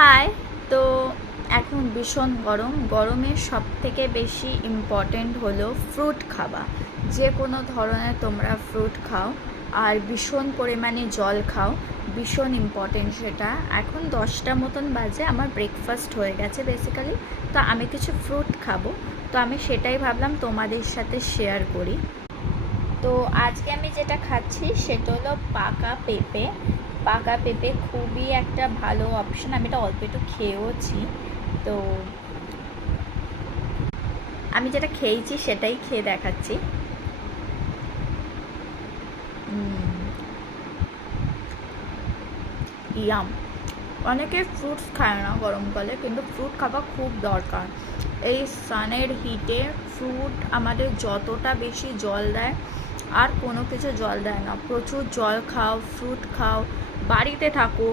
High. তো এখন ভীষণ গরম, গরমের সব থেকে বেশি ইম্পর্টেন্ট হলো ফ্রুট খাওয়া। যে কোনো ধরনের তোমরা ফ্রুট খাও আর ভীষণ পরিমাণে জল খাও, ভীষণ ইম্পর্টেন্ট সেটা। এখন 10টা মতন বাজে, আমার ব্রেকফাস্ট হয়ে গেছে বেসিক্যালি। তো আমি কিছু ফ্রুট খাবো, তো আমি সেটাই ভাবলাম তোমাদের সাথে শেয়ার করি। তো আজকে আমি যেটা খাচ্ছি সেটা হলো পাকা পেঁপে। পাকা পেঁপে খুবই একটা ভালো অপশন, আমি এটা অল্প একটু খেয়েওছি। তো আমি যেটা খেয়েছি সেটাই খেয়ে দেখাচ্ছি। ইয়াম। অনেকে ফ্রুটস খায় না গরমকালে, কিন্তু ফ্রুট খাওয়া খুব দরকার। এই সানের হিটে ফ্রুট আমাদের যতটা বেশি জল দেয় আর কোনো কিছু জল দেয় না। প্রচুর জল খাও, ফ্রুট খাও, বাড়িতে থাকো,